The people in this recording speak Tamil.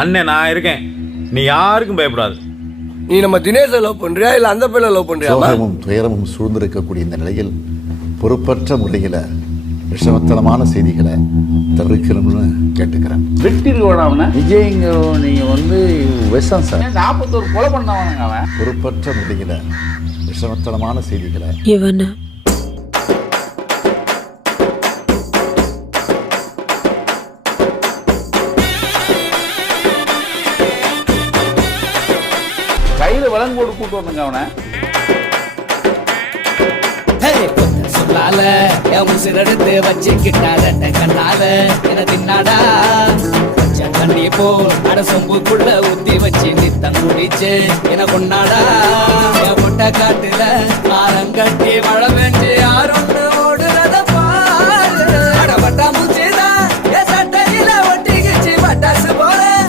அண்ணே நான் இருக்கேன், நீ யாருக்கும் பயப்படாது. நீ நம்ம தினேஷை லவ் பண்றியா இல்ல அந்த பிள்ளை லவ் பண்றியா? சோகமும் துயரமும் சூழ்ந்திருக்கக்கூடிய இந்த நிலையில் பொறுப்பற்ற முறையில் விஷமத்தனமான செய்திகளை தவிர்க்கணும்னு கேட்டுக்கிறேன். வெட்டிடுவான விஜய்ங்க நீங்க வந்து விஷம் சார். 41 கொலை பண்ணவனுங்க அவன். பொறுப்பற்ற முறையில் விஷமத்தனமான செய்திகளை இவனை கையில விலங்கு போட்டு கூட்டு வந்தங்க அவனை. சொல்லால என் உசிரெடுத்து வச்சுக்கிட்டால கண்ணால என தின்னாடா கொஞ்சம் தண்ணி போல் அட சொம்புக்குள்ள ஊத்தி வச்சு நித்தம் குடிச்சு என கொண்டாடா என் முட்டை காட்டுல ஆரங்கட்டி மழை பெஞ்சு யாரும்